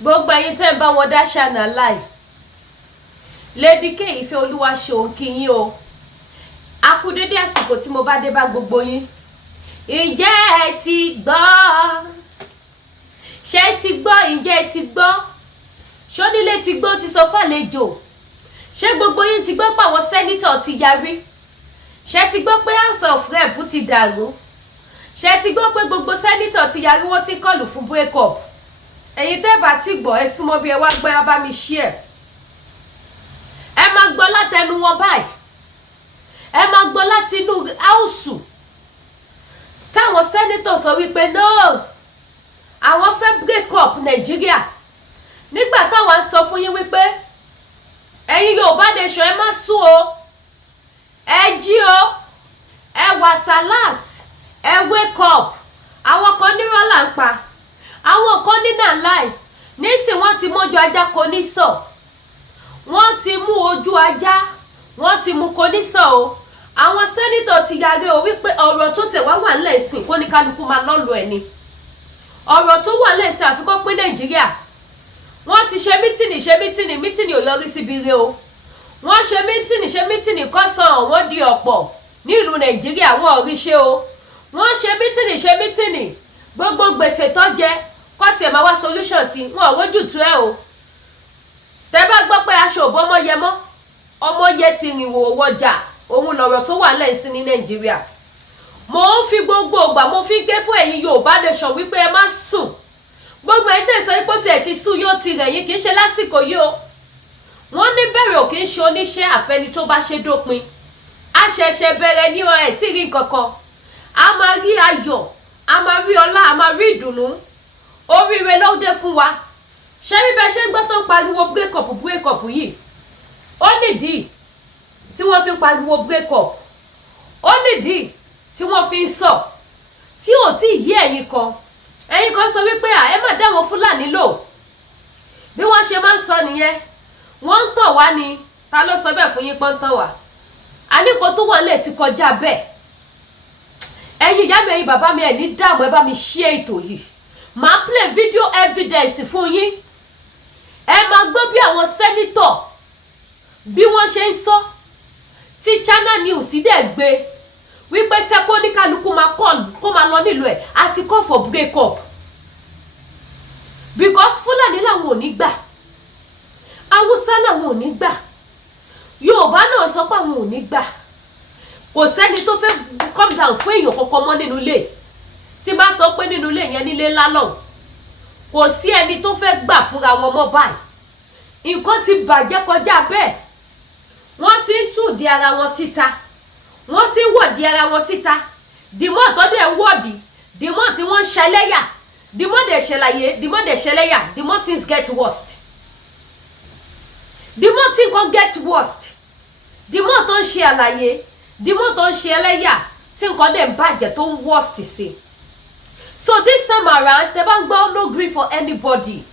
Gbogbo ẹ̀yin tẹ́ ń bá wọn dá ṣànà láì. Lady K Ìfẹ́ Olúwa ṣeun kí yín o. A kú dédé àsìkò tí mo bá dé bá gbogbo yín. Ǹjẹ́ ẹ ti gbọ́? Ṣé ẹ ti gbọ́? Ǹjẹ́ ẹ ti gbọ́? Ṣónílé ti gbọ́ ti sọ fàlejò. Ṣé gbogbo yín ti gbọ́ pé àwọn sẹ́nítọ̀ ti yarí? Ṣé ti gbọ́ pé House of Rep ti dàrú? Ṣé ti gbọ́ pé gbogbo sẹ́nítọ̀ ti yarí wọ́n ti kọlù fún breakup? Ẹ̀yin tẹ́ bá ti gbọ́ ẹ súnmọ́ bí ẹ wá gbé bá mi share. Ẹ máa gbọ́ látẹnu wọn báyìí. Ẹ máa gbọ́ láti inú áùsù. Táwọn sẹ́nítọ̀ sọ wípé no, àwọn fẹ́ breakup Nàìjíríà. Nígbà táwọn sọ fún yín wípé ẹ̀yin Yorùbá nation ẹ má sùn o. Ẹ jí o. Ẹ wà talat. Ẹ wake up. Àwọn kan ní rọ́là ń pa. Àwọn kan ní nàláì. Nísìn wọ́n ti mójú ajá kò ní sọ. Wọ́n ti mú ojú ajá. Wọ́n ti mú kò ní sọ o. Àwọn sẹ́nítọ̀ ti yàrá o wípé ọ̀rọ̀ tó tẹ̀ wá wà nílẹ̀ ìsìn kó ní kálukú máa lọ́lọ́ ẹni. Ọ̀rọ̀ tó wà nílẹ̀ ìsìn àfikún pín Nàìjíríà. Wọ́n ti ṣe mítìnì ò yọrí síbi ire o. Wọ́n ṣe mítìnì kọ́sàn wọ́n di ọ̀pọ̀ nílùú Nàìjíríà wọn ò rí ṣe o. Wọ́n ṣe mítìnì gbogbo gbèsè tó jẹ kọ́ tiẹ̀ máa wá solution sí wọn ò rójú tú ẹ o. Tẹ́ bá gbọ́ pé aṣọ òbó ọmọ yẹ mọ́ ọmọ yẹ ti rìn wò wọjà òun lọ̀rọ̀ tó wà lẹ́yìn sí ní Nàìjíríà. Mo ń fi gbogbo ògbà mo fi gé fún ẹ̀yin Yorùbá nation wípé ẹ má sùn. Gbogbo ẹ̀ tẹ̀sán ipò tiẹ̀ ti sùn yóò ti rẹ̀ yín kì í ṣe lásìkò yìí o. Wọ́n ní bẹ̀rẹ̀ ò kì í ṣe oníṣẹ́ àfẹni tó bá ṣe dópin. A ṣẹ̀ṣẹ̀ bẹ̀rẹ̀ ní ẹ̀ tí rí kankan. A máa rí ayọ̀, a máa rí ọlá, a máa rí ìdùnnú. Oríire ló dé fún wa. Ṣé bí bẹ́ẹ̀ ṣe ń gbọ́ tó ń pariwo breakup yìí? Ó nídìí tí wọ́n fi ń pariwo breakup. Ó nídìí tí wọ́n fi ń sọ. Tí ò tí yí ẹ̀yin kan. Ẹ̀yin kan sọ wípé ẹ má dá wọn Fúlàní lò. Bí wọ́n ṣe máa ń sọ nìyẹn. Wọ́n ń tàn wá ni. Ta ló sọ bẹ́ẹ̀ fún yín pọ́n tàn wá? Àníkò tó wọ́n lè ti kọjá bẹ́ẹ̀. Ẹ̀yin ìyá mi ẹ̀yin bàbá mi ẹ̀ ní dààmú ẹ bá mi share ètò yìí. Màá play video evidence fún yín. Ẹ máa gbọ́ bí àwọn sẹ́nítọ̀ bí wọ́n ṣe ń sọ. Tí Channel News dẹ̀ gbé wípé sẹ́kọ́ ní kálukú máa kó máa lọ nílùú ẹ̀ àti call for breakup. Because Fúlàní làwọn ò ní gbà. Haúsá làwọn ò ní gbà. Yorùbá náà sọ pé àwọn ò ní gbà. Kò sẹ́ni tó fẹ́ come down fún èèyàn kankan mọ́ nínú ilé. Tí bá sọ pé nínú ilé yẹn nílé ńlá náà. Kò sí ẹni tó fẹ́ gbà fúnra wọn mọ́ báyìí. Nǹkan ti bàjẹ́ kọjá bẹ́ẹ̀. Wọ́n ti ń tú di ara wọn síta. Wọ́n ti ń wọ̀dí ara wọn síta. Dìmọ́ tó dẹ̀ ń wọ̀dí. Dìmọ́ tí wọ́n ń ṣẹlẹ́yà. Dìmọ́ dẹ̀ ṣẹlàyé. Dìmọ́ dẹ̀ ṣẹlẹ́yà. Dìmọ́ things get worst. Dìmọ́ tí nǹkan get worst. Dìmọ́ tó ń ṣe àlàyé. Dìmọ́ tó ń ṣe ẹlẹ́yà. Tí nǹkan dẹ̀ ń bàjẹ́ tó ń worst sí. So this time around, tẹ́ bá gbọ́ no gree for anybody.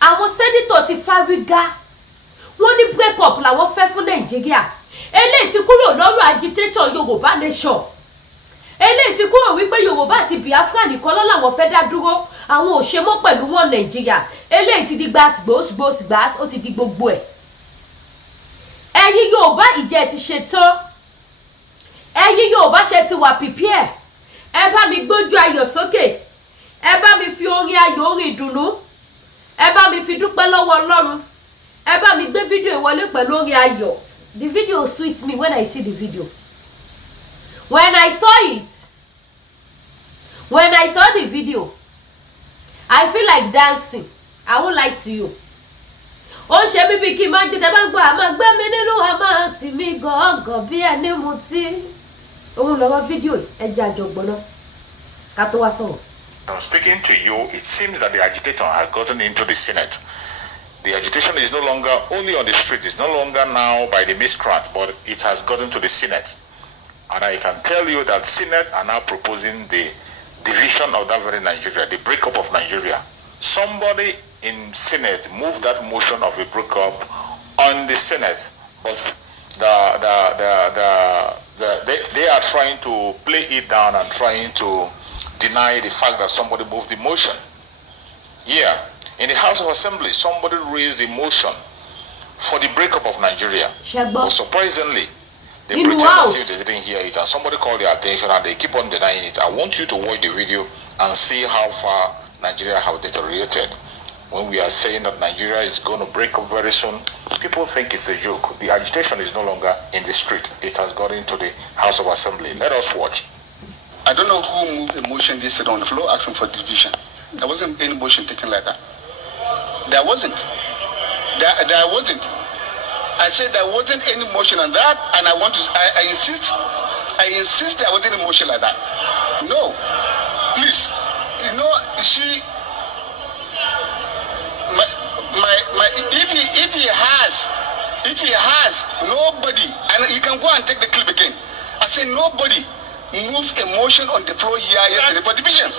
Àwọn sẹ́nítọ̀ ti fárígá. Wọ́n ní breakup làwọn fẹ́ fún Nàìjíríà. Eléyìí ti kúrò lọ́rọ̀ agitator Yorùbá nation. Eléyìí ti kúrò wípé Yorùbá àti Biafra nìkan lọ́ làwọn fẹ́ dá dúró. Àwọn ò ṣe mọ́ pẹ̀lú wọn Nàìjíríà. Eléyìí ti di gbàs, ó ti di gbogbo ẹ̀. Ẹ̀yin Yorùbá ìjẹ́ ti ṣe tán. Ẹ̀yin Yorùbá ṣe ti wà prepare. Ẹ bá mi gbójú ayọ̀ sókè. Ẹ bá mi fi orin ayọ̀ orin ìdùnnú. Ẹ bá mi fi dúpẹ́ lọ́wọ́ Ọlọ́run. Ẹ bá mi gbé fídíò ìwọlé pẹ̀lú orin ayọ̀. The video sweets me when I see the video. When I saw the video, I feel like dancing. I won't lie to you. Ó ṣe mí bí kí n máa jẹ́ tẹ́ bá gbọ́ àmọ́ gbé mi nínú àmọ́ tì mí gọ́gọ́ bí ẹni mutí. Òun lọ́wọ́ fídíò ẹja àjọgbọ́n náà ká tó wá sọ̀rọ̀. I'm speaking to you, it seems that the agitator has gotten into the Senate. The agitation is no longer only on the street, it's no longer now by the miscreant, but it has gotten to the Senate. And I can tell you that Senate are now proposing the division of that very Nigeria, the breakup of Nigeria. Somebody in Senate moved that motion of a breakup on the Senate, but they are trying to play it down and trying to deny the fact that somebody moved the motion. Yeah. In the House of Assembly, somebody raised a motion for the breakup of Nigeria. But surprisingly, they pretend as if they didn't hear it, and somebody called their attention and they keep on denying it. I want you to watch the video and see how far Nigeria have deteriorated. When we are saying that Nigeria is going to break up very soon, people think it's a joke. The agitation is no longer in the street. It has got into the House of Assembly. Let us watch. I don't know who moved a motion yesterday on the floor asking for division. There wasn't any motion taken like that. There wasn't. There wasn't. I said there wasn't any motion on that, and I insist there wasn't any motion like that. No. Please. You know, if he has nobody, and you can go and take the clip again. I said nobody moved a motion on the floor here yesterday for division.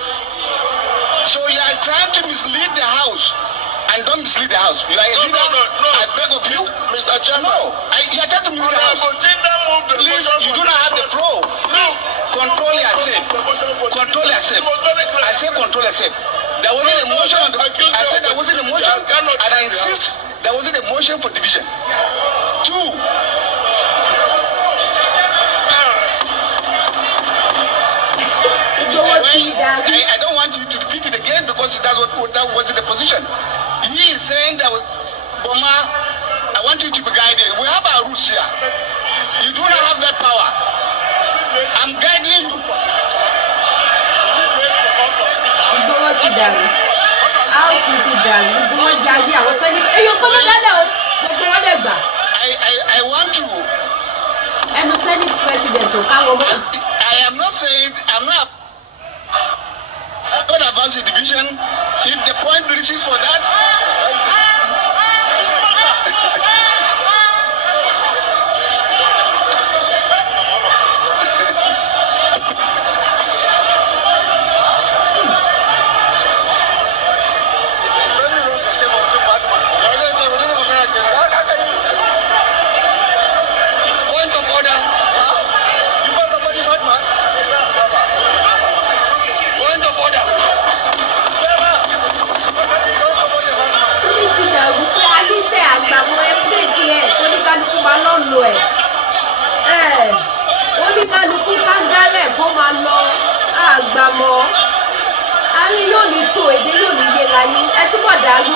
So you are trying to mislead the House, and don't mislead the House. You are a leader. No. I beg of you, Mr. Chairman. No, you are trying to mislead the House. Please, you do not have the floor. Please, control yourself. Control yourself. I say control yourself. There wasn't a motion on the. I said there wasn't a motion, and I insist there wasn't a motion for division. 2. I don't want you to repeat it again because that wasn't the position. He is saying that, Boma, I want you to be guided. We have our roots here. You do not have that power. I'm guiding you. I want to. I'm a Senate president. I am not saying, I'm not about the division. If the point reaches for that, oníkálukú kángárẹ̀ kó máa lọ àgbàmọ́ ayé yóò ní tó èdè yóò ní yé láyé ẹ túbọ̀ dàrú.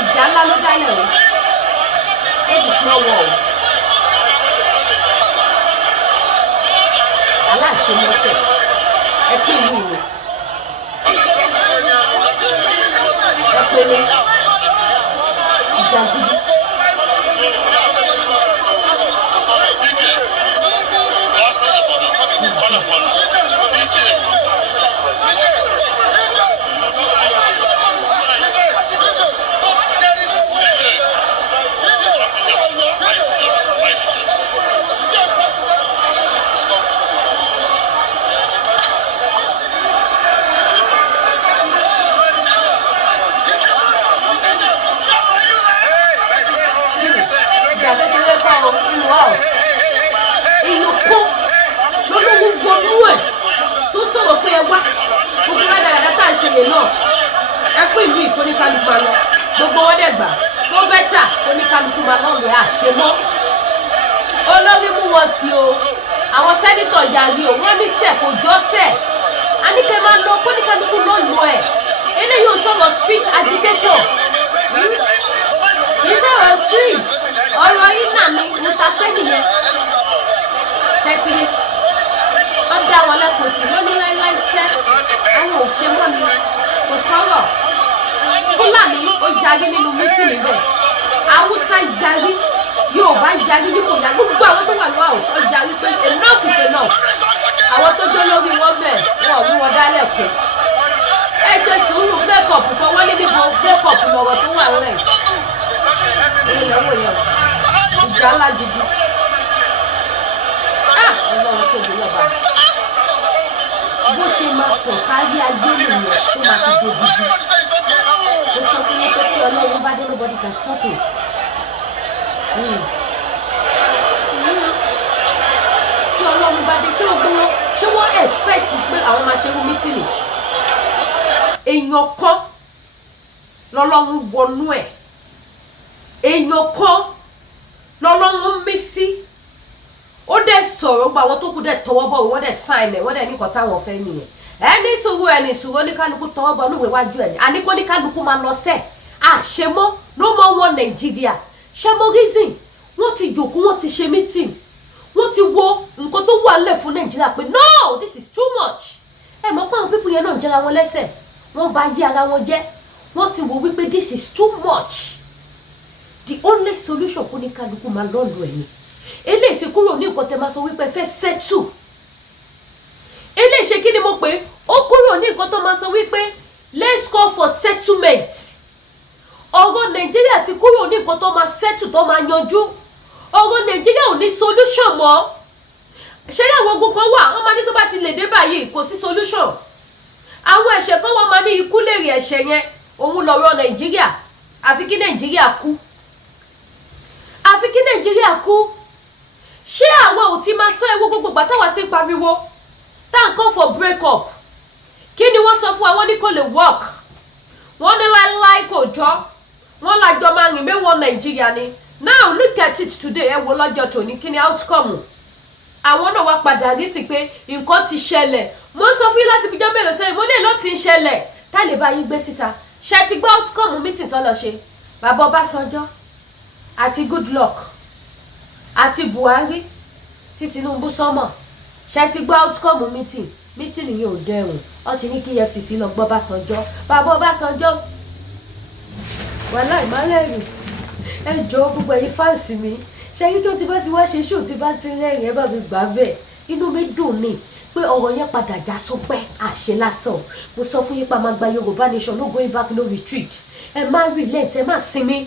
ìjà ńlá ló dálẹ̀ o ó bù small wall aláṣẹmọṣẹ ẹ pé ìlú ìwé ẹ pé ní ìjà gidi. èèyàn kó lọ́lọ́wọ́ wọnú ẹ̀ tó sọ̀rọ̀ pé ẹ wá gbogbo ládàradà tá à ń ṣe yẹn náà ẹ pé ìlú ìkóníkálukú máa lọ gbogbo wọn dẹ̀ gbà tó bẹ́tà kóníkálukú máa lọ́ọ̀ lọ́ àṣemọ́ olórí mú wọn tí o àwọn sẹ́nitọ̀ Yari o wọ́n ní sẹ̀ kò jọ́sẹ̀ àníkẹ́ máa lọ kóníkálukú náà lọ ẹ̀ eléyìí ò sọ̀rọ̀ street agitator kì í sọ̀rọ̀ street ọ̀rọ̀ yìí náà ni mutafẹ́ nìyẹn ṣẹ́tìrì wọ́n dá wọn lẹ́kọ̀ọ́ tí wọ́n ní láíláí sẹ́ àwọn òṣè mọ́ mi kò sọ̀rọ̀ Fúlàní ó jarí nínú mítìnì bẹ́ẹ̀ Haúsá jarí Yorùbá jarí ní kòyà gbogbo àwọn tó wà ní house ó jarí pé enough is enough àwọn tó dé lórí wọn bẹ́ẹ̀ wọn ò mú wọn dálẹ̀ kù ẹ ṣe sùúrù breakup kan wọ́n ní níbo breakup lọ́wọ́ tó wà rẹ̀ ìyàwó yẹn ìjà ńlá gidi Ọlọ́run tóbi lọ́ba bó ṣe máa tàn kárí ayé nìyẹn tó máa fi dé gidi ó sọ fún mi pé tí Ọlọ́run bá dé nobody can stop it. dé ṣé wọ́n expect pé àwọn máa ṣe irú mítìnì èèyàn kan lọ́lọ́run wọnú ẹ̀ èèyàn kan lọ́lọ́run mí sí ó dẹ̀ sọ̀rọ̀ gba àwọn tó kù dẹ̀ tọwọ́ bọ̀ wọ́n dẹ̀ sign ẹ̀ wọ́n dẹ̀ ní nǹkan táwọn fẹ́ nìyẹn ẹni sùúrù oníkálukú tọwọ́ bọ̀ níwèé wájú ẹ̀ ní àníkó oníkálukú máa lọ sẹ́ẹ̀ àṣemọ́ ló mọ́ wọn Nàìjíríà ṣẹ́mọ́ reason wọ́n ti jòkó wọ́n ti ṣe meeting wọ́n ti wo nǹkan tó wà lẹ̀ fún Nàìjíríà pé no this is too much ẹ mọ̀ pé àwọn pípọ̀ yẹn náà ń jẹ́ra wọn lẹ́sẹ̀ wọ́n bá yí ara wọn jẹ́ wọ́n ti wò wípé this is too much the only solution kò ní kálukú máa lọ́ọ̀lù ẹ̀yìn eléyìí ti kúrò ní nǹkan tẹ́ máa sọ wípé fẹ́ settle eléyìí ṣe kí ni mo pé ó kúrò ní nǹkan tó máa sọ wípé let's call for settlement ọ̀rọ̀ Nàìjíríà ti kúrò ní nǹkan tó máa settle tó máa yanjú ọ̀rọ̀ Nàìjíríà ò ní solution mọ́ ṣé àwọn ogun kan wà wọ́n máa ní tó bá ti lè dé báyìí kò sí solution àwọn ẹ̀ṣẹ̀ kan wọ́n máa ní ikú lèrè ẹ̀ṣẹ̀ yẹn òun lọ̀rọ̀ Nàìjíríà àfi kí Nàìjíríà kú àfi kí Nàìjíríà kú ṣé àwọn ò ti máa sọ ẹwọ́ gbogbo gbà táwa ti pariwo tá n call for break up kí ni wọ́n sọ fún àwọn ní kò lè work wọ́n ní láíláí kò jọ wọ́n lájọ máa rìn mẹ́wọ̀n Nàìjíríà ni now look at it today ẹ wo lọ́jọ́ tòní kí ni outcome àwọn náà wá padà rí sí pé nǹkan ti ṣẹlẹ̀ mo sọ fún yín láti bíjọ́ mélòó sẹ́yìn mo ní ló ti ń ṣẹlẹ̀ tá lè bá yín gbé síta ṣe ti gbọ́ outcome meeting tó lọ ṣe bàbá Ọbásanjọ́ àti Goodluck àti Buhari tí Tinubu sọmọ ṣe ti gbọ́ outcome meeting yìí ò dẹrùn ó ti ní kí EFCC lọ gbọ́ Ọbásanjọ́ bàbá Ọbásanjọ́ wàhálà ìmọ̀lẹ́rìn ẹ jọ gbogbo ẹ̀yin fáǹsì mi ṣe kí tó ti bá ti wá ṣe ṣó ti bá ti rẹ́rìn ẹ bá mi gbà bẹ́ẹ̀ inú mi dùn ní pé ọ̀rọ̀ yẹn padà já sópẹ́ àṣẹ lásán mo sọ fún yín pa máa gba Yorùbá nation no going back no retreat ẹ má relent ẹ má sinmi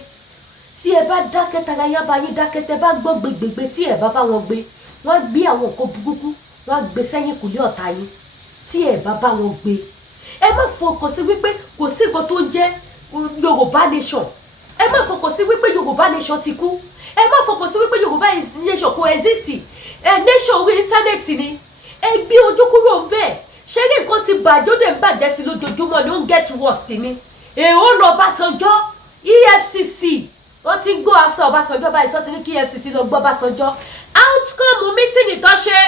tí ẹ bá dákẹ́ tara yá bá yín dákẹ́ tẹ bá gbọ́ gbégbégbé tí ẹ bá bá wọn gbé wọ́n gbé àwọn nǹkan burúkú wọ́n gbé sẹ́yìn kùlé ọ̀tá yín tí ẹ bá bá wọn gbé ẹ má fọkàn sí wípé kò sí nǹkan tó ń jẹ́ Yorùbá nation ẹ má fọkàn sí wípé Yorùbá nation ti kú ẹ má fọkàn sí wípé Yorùbá nation kò exist nation orí íńtánẹ́ẹ̀tì ni ẹ gbé ojú kúrò ń bẹ́ẹ̀ ṣé ní nǹkan ti bàjẹ́ ó dẹ̀ ń bàjẹ́ sí lójoojúmọ́ ni ó ń get worst ni èèó lọ Ọbásanjọ́ EFCC wọ́n ti ń go after Ọbásanjọ́ báyìí sọ́ọ́ ti ní kí EFCC lọ gbọ́ Ọbásanjọ́ outcome meeting tó ṣe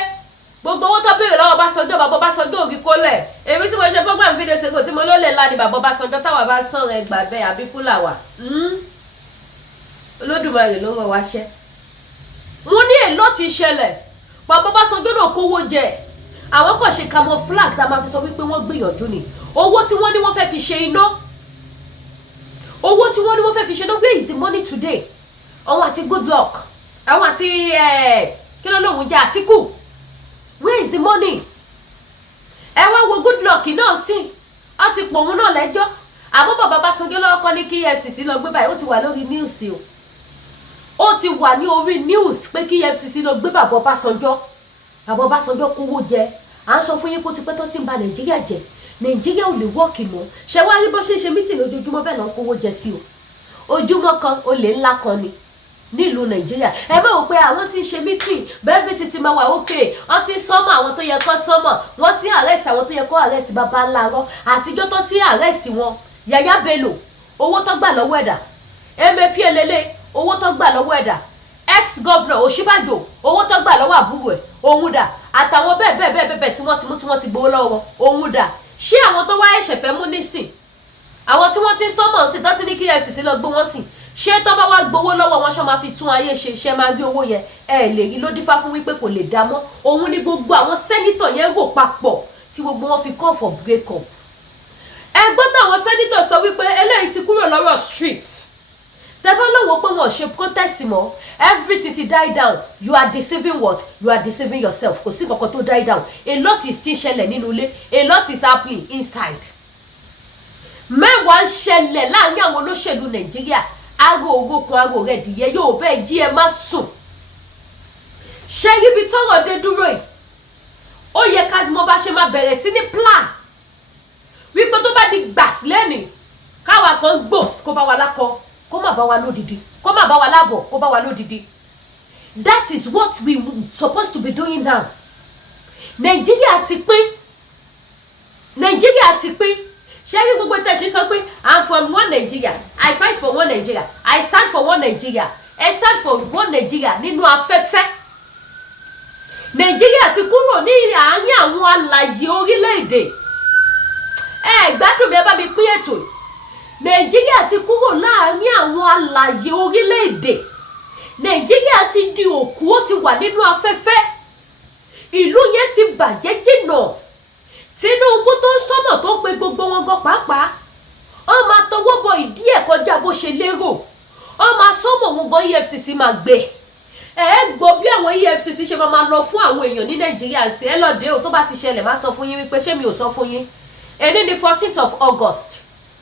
gbogbo owó tó béèrè lọ́wọ́ Ọbásanjọ́ bàbá Ọbásanjọ́ ògì kólẹ̀ èmi tí mo ṣe program fídíò ṣègùn tí mo ló lè ńlá ni bàbá Ọbásanjọ́ táwa bá sọ̀rọ̀ ẹgbà bẹ́ẹ̀ àbí kúlà wà Olódùmarè ló rọ̀ wáṣẹ́ mo ní èlò ti ṣẹlẹ̀ bàbá Ọbásanjọ́ náà kówó jẹ àwọn kò ṣe camouflage tá a máa fi sọ wípé wọ́n gbìyànjú ni owó tí wọ́n ní wọ́n fẹ́ fi ṣe iná owó tí wọ́n ní wọ́n fẹ́ fi ṣe iná where is the money today àwọn àti Goodluck àwọn àti kí ló lóun jẹ́ Àtíkù where is the money ẹ wá wo Goodluck náà sí ọ ti pọ̀ òun náà lẹ́jọ́ àmọ́ bàbá Ọbásanjọ́ lọ́wọ́ kọ́ ní kí EFCC lọ gbé báyìí ó ti wà lórí news o ó ti wà ní orí news pé kí EFCC lọ gbé bàbá Ọbásanjọ́ kówó jẹ à ń sọ fún yín kó ti pẹ́ tó ti ń ba Nàìjíríà jẹ Nàìjíríà ò lè wọ́ọ̀kì mọ́ ṣe wá rí bó ṣe ń ṣe mítìn lójoojúmọ́ bẹ́ẹ̀ náà kówó jẹ sí o ojúmọ́ kan olè ńlá kan ni nílùú Nàìjíríà ẹ bá wò pé àwọn tí ń ṣe mítìn bẹ́ẹ̀ ti máa wà ókè wọ́n ti sọ́mọ̀ àwọn tó yẹ kó sọ́mọ̀ wọ́n ti arrest àwọn tó yẹ kó arrest bàbá ńlá rọ àtijọ́ tó ti arrest wọn Yaya Bello owó tó gbà lọ́wọ́ ẹ̀dà Emefiele owó tó gbà lọ́wọ́ ẹ̀dà ex-governor Ọ̀ṣínbàjò owó tó gbà lọ́wọ́ àbúrò ẹ̀ òun dà àtàwọn bẹ́ẹ̀ tí wọ́n ti mú tí wọ́n ti gbowó lọ́wọ́ òun dà ṣé àwọn tó wá ẹ̀ṣẹ̀ fẹ́ mú nísìn àwọn tí wọ́n ti sọ́mọ̀ sí tó ti ní kí EFCC lọ gbé wọn sìn ṣé tó bá wá gbowó lọ́wọ́ wọn ṣọ́ máa fi tún ayé ṣe máa rí owó yẹn ẹ lè rí ló dífá fún wípé kò lè dá mọ́ òun ni gbogbo àwọn sẹ́nítọ̀ yẹn rò papọ̀ tí gbogbo wọn fi call for break up ẹgbọ́n táwọn sẹ́nítọ̀ sọ wípé eléyìí ti kúrò lọ́rọ̀ street tẹ́bá lọ́wọ́ pé wọ́n ṣe protest mọ́ everything ti die down you are deceiving what you are deceiving yourself kò sí kankan tó die down a lot is still ṣẹlẹ̀ nínú ilé a lot is happening inside mẹ́wàá ń ṣẹlẹ̀ láàrin àwọn olóṣèlú Nàìjíríà aago ògo kan aago rẹ̀ dìyẹ yóò bẹ́ẹ̀ jí ẹ má sùn ṣé ibi tọ́rọ̀ dé dúró yìí ó yẹ ká mo bá ṣe máa bẹ̀rẹ̀ sí ní plan wípé tó bá di gbàs lẹ́nìí káwa kan gbòs kó bá wa lákọ kó má bá wa lódìdí kó má bá wa lábọ̀ kó bá wa lódìdí that is what we supposed to be doing now Nàìjíríà ti pín. Nàìjíríà ti pín. Ṣé rí gbogbo tẹ́ ṣe sọ pé I'm from one Nigeria, I fight for one Nigeria, I stand for one Nigeria, I stand for one Nigeria nínú afẹ́fẹ́. Nàìjíríà ti kúrò ní àárín àwọn alààyè orílẹ̀-èdè. Gbádùn mi, ẹ bá mi pín ètò. Nàìjíríà ti kúrò láàárín àwọn alààyè orílẹ̀-èdè. Nàìjíríà ti di òkú, ó ti wà nínú afẹ́fẹ́. Ìlú yẹn ti bàjẹ́ jìnnà. Tinubu tó ń sọ́nà tó ń pe gbogbo wọn gan pàápàá. Ó máa tọwọ́ bọ ìdí ẹ̀ kọjá bó ṣe lérò. Ó máa sọ́mọ̀ wọn gan EFCC máa gbé. Gbọ́ bí àwọn EFCC ṣe máa lọ fún àwọn èèyàn ní Nàìjíríà sí ẹ lọ́dẹ o tó bá ti ṣẹlẹ̀ má sọ fún yín wípé ṣé mi ò sọ fún yín. Èní ni 14th of August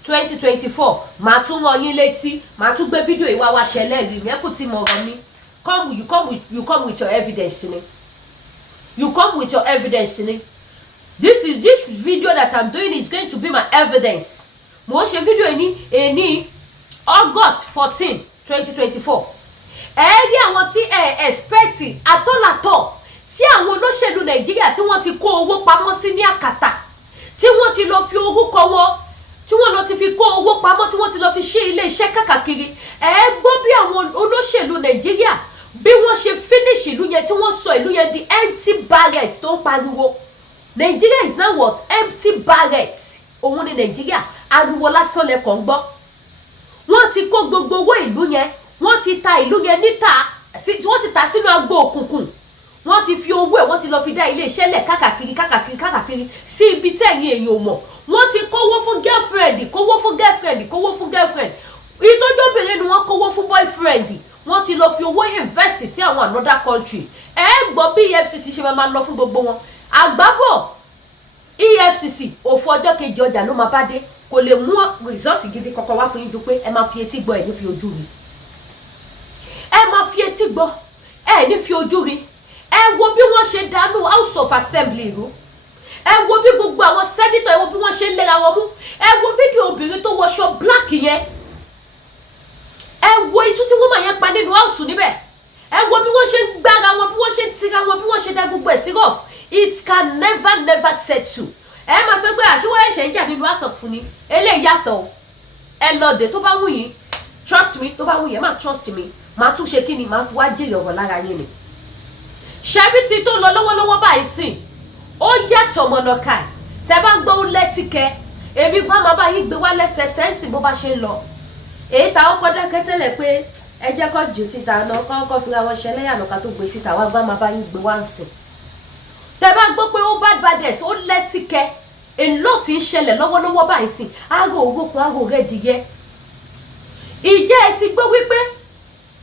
2024 màá tún rán yín létí, màá tún gbé fídíò ìwà wa ṣẹlẹ̀ rí mi ẹ kò tí mo rọ mi. You come with your evidence ni. You come with your evidence ni. This video that I'm doing is going to be my evidence. Mo ṣe video ní August 14, 2024. Rí àwọn tí expect atọ́làtọ̀ tí àwọn olóṣèlú Nàìjíríà tí wọ́n ti kó owó pamọ́ sí ní àkàtà, tí wọ́n ti lọ fi orúkọ wọn, tí wọ́n lọ ti fi kó owó pamọ́, tí wọ́n ti lọ fi ṣe ilé iṣẹ́ káàkiri. Gbọ́ bí àwọn olóṣèlú Nàìjíríà bí wọ́n ṣe finish ìlú yẹn, tí wọ́n sọ ìlú yẹn di empty barrett tó ń pariwo. Nigeria is now what? Empty barrett. Òun ni Nigeria, ariwo lásán lẹ́kọ̀ọ́ ń gbọ́. Wọ́n ti kó gbogbo owó ìlú yẹn, wọ́n ti ta ìlú yẹn níta, wọ́n ti ta sínú agbo òkùnkùn. Wọ́n ti fi owó ẹ̀, wọ́n ti lọ fi dá ilé iṣẹ́ lẹ̀ káàkiri sí ibi tẹ̀yìn èèyàn mọ̀. Wọ́n ti kówó fún girlfriend. Ìtọ́jọ́bìnrin ni wọ́n kówó fún boyfriend. Wọ́n ti lọ fi owó invest sí àwọn another country. Gbọ́ bí EFCC ṣe máa lọ fún gbogbo wọn. Àgbábọ̀ EFCC òfò ọjọ́ kejì ọjà ló máa bá dé, kò lè mú result gidi kankan wá fún yín ju pé ẹ máa fi etí gbọ́ ẹ ní fi ojú rí. Ẹ máa fi etí gbọ́ ẹ ní fi ojú rí. Ẹ wo bí wọ́n ṣe dànù House of Assembly rú. Ẹ wo bí gbogbo àwọn senator, ẹ wo bí wọ́n ṣe lera wọn mú. Ẹ wo fídíò obìnrin tó wọṣọ black yẹn. Ẹ wo itú tí wọ́n máa yẹn pa nínú house níbẹ̀. Ẹ wo bí wọ́n ṣe ń gbára wọn, bí wọ́n ṣe ń tira wọn, bí wọ́n ṣe dá gbogbo ẹ̀ sí rough. It can never settle. Máa sọ pé àṣìwọ́ ẹ̀ṣẹ̀ ń jà nínú àṣọ fún ni. Eléyìí yàtọ̀. Ẹ lọ́dẹ tó bá wù yín. Trust me, tó bá wù yín, má trust me. Má tún ṣe kí ni, má fi wá jèrè ọ̀rọ̀ lára yín ni. Ṣebí tí tó lọ lọ́wọ́lọ́wọ́ báyìí sìn. Ó yàtọ̀ mọ̀nàkà. Tẹ́ bá gbọ́ ó lẹ́tíkẹ́. Èmi gbọ́ máa bá yín gbé wá lẹ́sẹẹsẹ ń sìn bó bá ṣe ń lọ. Èyí ta ọkọ̀ dákẹ́ tẹ́lẹ̀ pé ẹ jẹ́ kó jù síta náà kọ́kọ́ fi àwọn ṣẹlẹ́yà náà ká tó gbé síta wá gbá máa bá yín gbé wá ń sìn. Tẹ́ bá gbọ́ pé ó badness, ó lẹ́tíkẹ́. Èlò tí ń ṣẹlẹ̀ lọ́wọ́lọ́wọ́ báyìí sìn. Aago òrókun, aago rẹ̀ dìyẹ. Ìjẹ́ ẹ ti gbọ́ wípé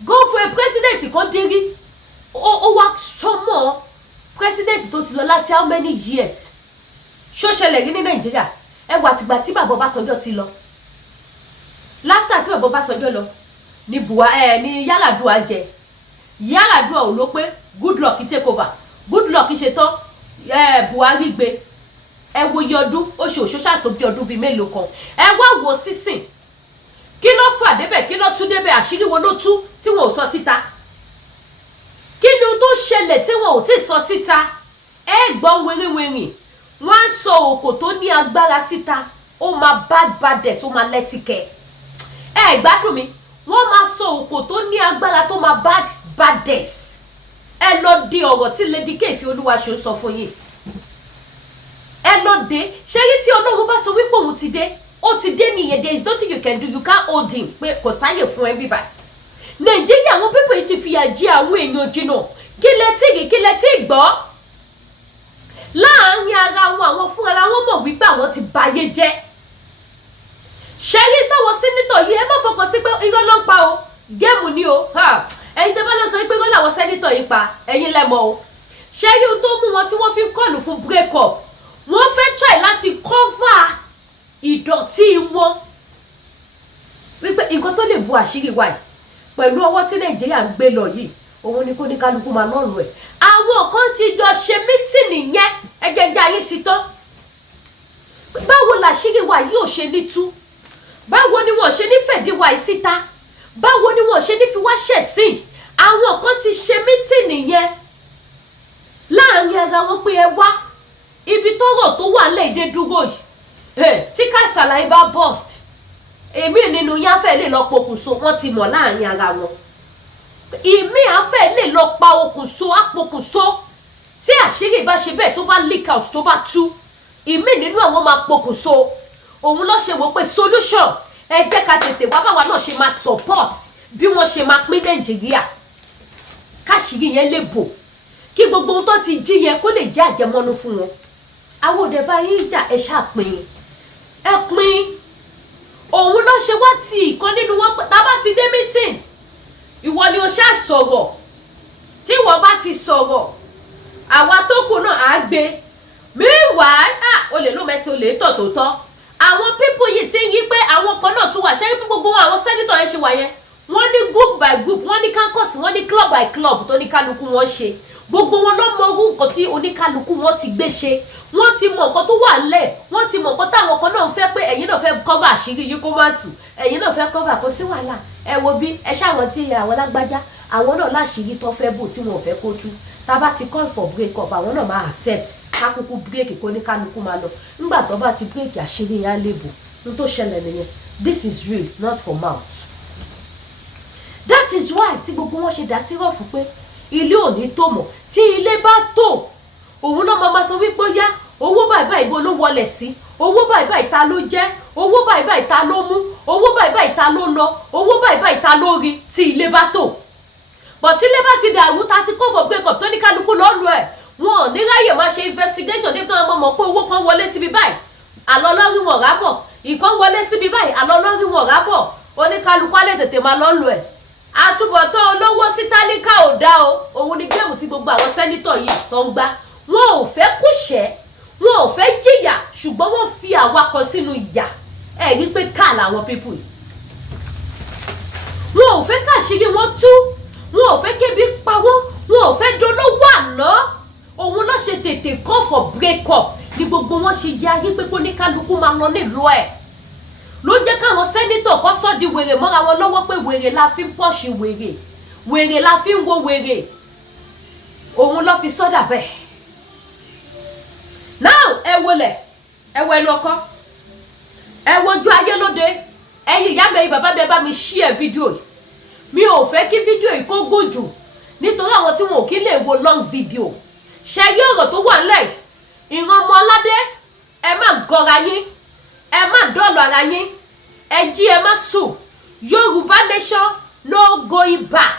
go for a president kan dérí. Ó wá sọmọ president tó ti lọ láti how many years? Ṣó ṣẹlẹ̀ rí ní Nàìjíríà? Ẹ wà tìgbà tí bàbá Ọbásanjọ́ ti lọ. Láfítà tí bàbá Ọbásanjọ́ lọ ní ní Yar'Adua jẹ. Yar'Adua ò ló pé good luck take over. Good luck ṣe tán Buhari gbé. Ẹ wo iye ọdún, ó ṣe òṣòṣà tó bí ọdún bíi mélòó kan. Ẹ wá wo sísìn. Kí ló fà débẹ̀, kí ló tún débẹ̀, àṣírí wo ló tú tí wọn ò sọ síta? Kí ni tó ṣẹlẹ̀ tí wọn ò tí sọ síta? Gbọ́n wéréwérìn. Wọ́n á sọ òkò tó ní agbára síta. Ó máa badness, ó máa lẹ́tíkẹ́. Gbádùn mi. Wọ́n máa sọ òkò tó ní agbára tó máa badness. Ẹ lọ dé ọ̀rọ̀ tí Lady K fi Olúwaṣeun sọ fún yín. Ẹ lọ dé. Ṣé rí tí Ọlọ́run bá sọ wípé òun ti dé? Ó ti dé nìyẹn. There is nothing you can do. You can't hold him. Pé kò sáyè fún ẹ bíbá. Nàìjíríà àwọn pípọ̀ yìí ti fìyà jẹ àwọn èèyàn jìnnà. Kí lẹ tí gbọ́? Láàárín ara wọn, àwọn fúnra wọn mọ̀ wípé àwọn ti bayé jẹ́. Ṣé rí táwọn sẹ́nítọ̀ yìí ẹ má fọkàn sí pé irọ́ ló ń pa o. Géèmù ni o. Ẹ̀yin tẹ́ bá lọ sọ pé irọ́ làwọn sẹ́nítọ̀ yìí pa. Ẹ̀yin lẹ mọ̀ o. Ṣé rí ohun tó mú wọn tí wọ́n fi ń kọ́ọ̀lù fún breakup? Wọ́n fẹ́ try láti cover ìdọ̀tí wọn. Wípé nǹkan tó lè bu àṣírí wa yìí pẹ̀lú ọwọ́ tí Nàìjíríà ń gbé lọ yìí, òun ni kó ní kálukú máa lọ́rùn ẹ̀. Àwọn kan ti jọ ṣe mítìnì yẹn ẹgẹjẹ ayé sí tán. Báwo làṣírí wa yìí ò ṣe ní tú? Báwo ni wọ́n ṣe ní fẹ̀dí wa yìí síta? Báwo ni wọ́n ṣe ní fi wá ṣẹ̀sìn? Àwọn kan ti ṣe mítìnì yẹn láàárín láàrin ara wọn pé ẹ wá ibi tọ́rọ̀ tó wà léde dúró yìí tí Kasala ibà burst èmi nínú yá fẹ́ lè lọ pokùnso wọ́n ti mọ̀ láàrin ara wọn ìmí àfẹ́ lè lọ pa okùnso apokùnso tí àṣírí bá ṣe bẹ́ẹ̀ tó bá leak out tó bá tú ìmí nínú àwọn máa pokùnso òun ló ṣe wò pé solution ẹ jẹ́ ká tètè wá báwa náà ṣe máa support bí wọ́n ṣe máa pín Nàìjíríà káṣírí yẹn lè bò kí gbogbo ohun tó ti jí yẹn kó lè jẹ́ àjẹmọ́nú fún wọn àwọn òde bá yín jà ẹ ṣàpín ẹ pín òun ló ṣe wá tí ìkan nínú wọn tá bá ti dé meeting ìwọ ni o ṣáà sọ̀rọ̀ tí ìwọ bá ti sọ̀rọ̀ àwa tó kù náà á gbé meanwhile o lè ló mẹ́sẹ̀ o lè tọ̀ tó tọ́ àwọn people yìí ti ń yí pé àwọn kan náà tún wà ṣé gbogbo àwọn senator yẹn ṣe wà yẹn wọ́n ní group by group wọ́n ní campus wọ́n ní club by club tó ní kálukú wọn ṣe gbogbo wọn ló mọ orú nǹkan tí oníkálukú wọn ti gbé ṣe wọ́n ti mọ nǹkan tó wà lẹ̀ wọ́n ti mọ nǹkan táwọn kan náà fẹ́ pé ẹ̀yin náà fẹ́ cover àṣírí yìí kó má tù ẹ̀yin náà fẹ́ cover kó sí wàhálà ẹ wo bí ẹ ṣáwọn tí àwọn lágbájá àwọn náà láṣìírí tó fẹ́ bò tí wọn ò fẹ́ kó tú tá bá ti call for break up àwọn náà máa accept kákúkú break kó ní kálukú máa lọ nígbà tó bá ti break àṣírí yẹn á lè bò ní tó ṣẹlẹ̀ nìyẹn this is real not for mouth that is why tí gbogbo wọn ṣe dá sí rọ̀fù pé ilé ò ní tó mọ̀ tí ilé bá tó òun náà máa sọ wípé ó yá owó báyìí báyìí bó ló wọlé sí owó báyìí báyìí ta ló jẹ́ owó báyìí báyìí ta ló mú owó báyìí báyìí ta ló ná owó báyìí báyìí ta ló rí tí ilé bá tó but tí ilé bá ti dàrú ta ti call for break up tó ní kálukú lọ́nu ẹ̀ wọn ò ní ráyè máa ṣe investigation débi tó wọn mọ̀ pé owó kan wọlé síbi báyìí àlọ́ lọ́rí wọn rábọ̀ ìkan wọlé síbi báyìí àlọ́ lọ́rí wọn rábọ̀ oníkálukú á lè tètè máa lọ́nu ẹ̀ àtúbọ̀tán olówó sí tálíkà ò dá o òun ni géèmù tí gbogbo àwọn sẹ́nítọ̀ yìí tó ń gbá wọn ò fẹ́ kúṣẹ́ wọn ò fẹ́ jìyà ṣùgbọ́n wọ́n fi àwakọ̀ sínú ìyà ẹ̀ rí pé ká làwọn pípù yìí wọn ò fẹ́ káṣírí wọn tú wọn ò fẹ́ kébi pawó wọn ò fẹ́ dolówó àná òun ló ṣe tètè call for break up ni gbogbo wọn ṣe yarí pé kó ní kálukú máa lọ nílùú ẹ̀ ló jẹ́ káwọn sẹ́nítọ̀ kọ́ sọ́ di wèrè mọ́ra wọn lọ́wọ́ pé wèrè la fi ń pọ̀ṣì wèrè wèrè la fi ń wo wèrè òun ló fi sọ́dà bẹ́ẹ̀. now ẹ wọlé ẹ wọ ẹnu ọkọ ẹ wojú ayé lóde ẹ̀yin ìyá mi bàbá mi ẹ bá mi share fídíò yìí mi ò fẹ́ kí fídíò yìí kó gùn jù nítorí àwọn tí wọn ò kí lè wo long video ṣe yí ọ̀rọ̀ tó wà nílẹ̀ ìran ọmọ aládé ẹ má gọra yín ẹ má dọ́ọ̀lù ara yín ẹ jí ẹ má sùn Yorùbá nation no going back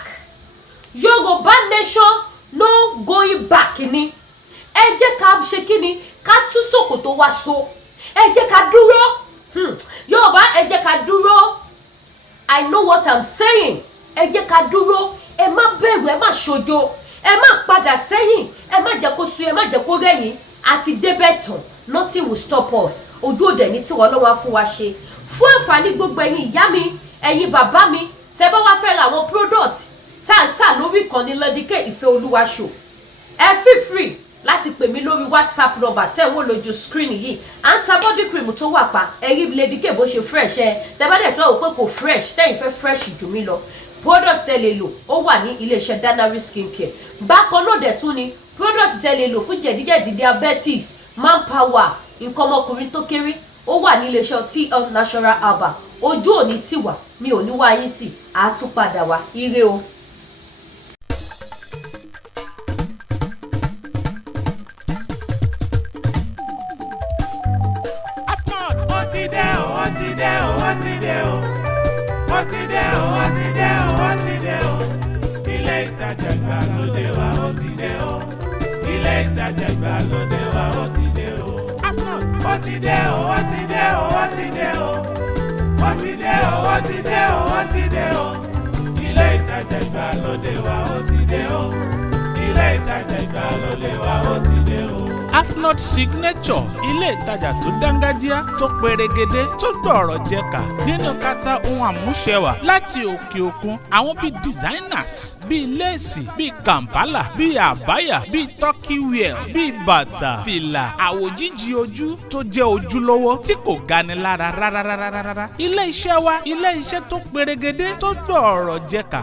Yorùbá nation no going back ni ẹ jẹ́ ká ṣe kí ni ká tú ṣòkòtò wa so ẹ jẹ́ ká dúró Yorùbá ẹ jẹ́ ká dúró I know what I'm saying ẹ jẹ́ ká dúró ẹ má bẹ̀rù ẹ má ṣojo ẹ má padà sẹ́yìn ẹ má jẹ́ kó sú ẹ má jẹ́ kó rẹ̀yìn àti débẹ̀ tán nothing will stop us ojú òde ní tí wọn lọ́wọ́ fún wa ṣe fún àǹfààní gbogbo ẹ̀yin ìyá mi ẹ̀yin bàbá mi tẹ́ bá wá fẹ́ ra àwọn product tá lórí ìkànnì Ladike Ìfẹ́ Olúwa show ẹ feel free láti pè mí lórí WhatsApp number tẹ́ ń wò lójú screen yìí à ń ta body cream tó wà pa ẹ̀rí Ladike bó ṣe fresh tẹ́ bá dẹ̀ tó àwọn pé kò fresh tẹ́yìn fẹ́ fresh jù mí lọ product tẹ́ lè lò ó wà ní iléeṣẹ́ Danari skincare bákan náà dẹ̀ tún ni product tẹ́ lè lò fún jẹ̀díjẹ̀dí diabetes manpower nǹkan ọmọkùnrin tó kéré ó wà ní iléeṣẹ́ TL Natural Herbal ojú òní tì wá mi ò ní wá yín tì á tún padà wá ire o. Ilé ìtajà ìgbàlódé wa ó ti dé o. Ilé ìtajà ìgbàlódé wa ó ti dé o. Ó ti dé o, ó ti dé o, ó ti dé o. Ó ti dé o, ó ti dé o, ó ti dé o. Ilé ìtajà ìgbàlódé wa ó ti dé o. Ilé ìtajà ìgbàlódé wa ó ti dé o. Afnot Signature ilé ìtajà tó dángájíá tó pèrègede tó gbọ̀rọ̀ jẹ́ka nínú kata ohun àmúṣẹwà láti òkè òkun àwọn bíi designers bíi léèsì bíi Kampala bíi àbáyà bíi turkey wear bíi bàtà fìlà àwòjíjì ojú tó jẹ́ ojúlówó tí kò gani lára rárá. ilé iṣẹ́ wa ilé iṣẹ́ tó pérégedé tó gbọ́ọ̀rọ̀ jẹ́ka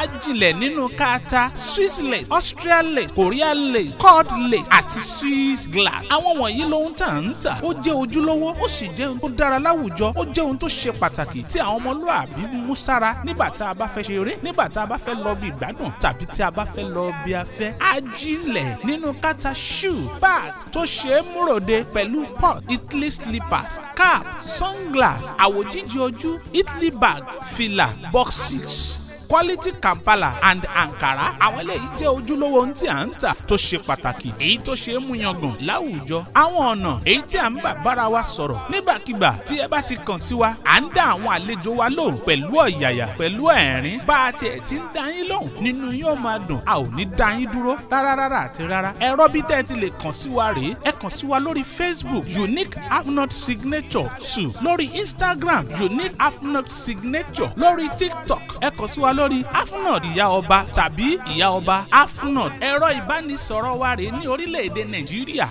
ajílẹ̀ nínú káàtà Swiss lace Austrian lace Korean lace cord lace àti Swiss glass. àwọn wọ̀nyí lóhun tá ń tà ó jẹ́ ojúlówó ó sì jẹ́ ohun tó dára láwùjọ ó jẹ́ ohun tó ṣe pàtàkì tí àwọn ọmọlúàbí mú sára nígbà tá a bá fẹ́ ṣeré nígbà tá a bá fẹ́ lọ bí ìgbádùn tàbí tí a bá fẹ́ lọ bí afẹ́. ajílẹ̀ nínú káàtà shoe bag tó ṣe é múròde pẹ̀lú pot Italy slippers cap sunglass àwòjíjì ojú Italy bag fìlà boxes quality Kampala and Ankara. àwọn eléyìí jẹ́ ojúlówó ohun tí à ń tà tó ṣe pàtàkì èyí tó ṣe é mú yangàn láwùjọ. àwọn ọ̀nà èyí tí à ń bà bára wa sọ̀rọ̀ nígbàkigbà tí ẹ bá ti kàn sí wa à ń dá àwọn àlejò wa lóhùn pẹ̀lú ọ̀yàyà pẹ̀lú ẹ̀rín bá a tiẹ̀ ti ń dá yín lóhùn nínú yóò máa dùn a ò ní dá yín dúró rárá àti rárá. ẹ̀rọ bí tẹ́ ẹ ti lè kàn sí wa rèé ẹ kàn sí wa lórí Facebook Unique Afnot Signature 2 lórí Instagram Unique Afnot Signature lórí TikTok ẹ kàn sí wa lórí Afnot ìyá ọba tàbí ìyá ọba Afnot. ẹ̀rọ ìbánisọ̀rọ̀ wa rèé ní orílẹ̀-èdè Nàìjíríà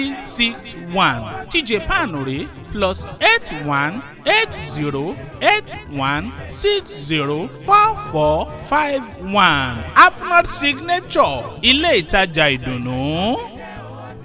+2347043911361 ti Japan rèé +818081604451. Afnot Signature ilé ìtajà ìdùnnú.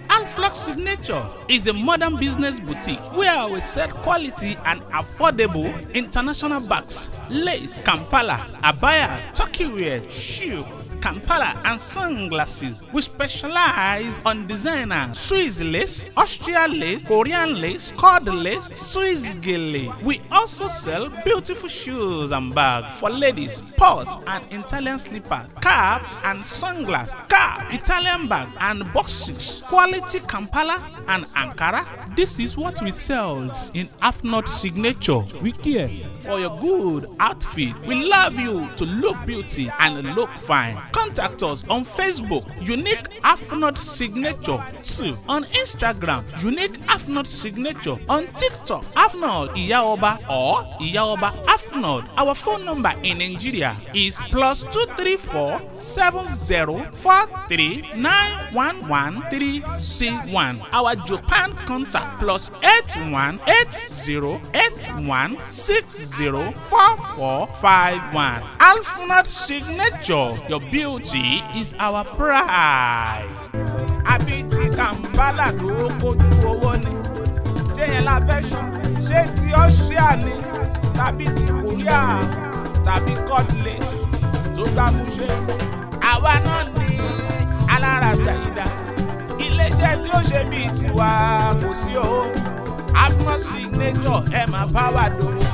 Alflux Signature is a modern business boutique where we sell quality and affordable international bags, lace, Kampala, abaya, turkey wear, shoe, Kampala and sunglasses. We specialize on designer Swiss lace, Austrian lace, Korean lace, cord lace, Swiss gele. We also sell beautiful shoes and bags for ladies, purse and Italian slippers, cap and sunglasses, cap, Italian bag and boxes. Quality Kampala and Ankara. This is what we sell in Afnot Signature. We care for your good outfit. We love you to look beauty and look fine. Contact us on Facebook, Unique Afnot Signature 2. On Instagram, Unique Afnot Signature. On TikTok, Afnot Iyaoba or Iyaoba Afnot. Our phone number in Nigeria is +2347043911361. Our Japan contact +818081604451. Afnot Signature, your beauty is our pride. àbí ti Kampala tó kojú owó ni ṣé yẹn la fẹ́ sọ ṣé ti Austria ni tàbí ti Korea tàbí cordless tó gbàmúṣe. àwa náà ní aláràgbàyídá iléeṣẹ́ tí ó ṣe bíi tiwa kò sí o. Afnot Signature ẹ̀ máa bá wa dòwò.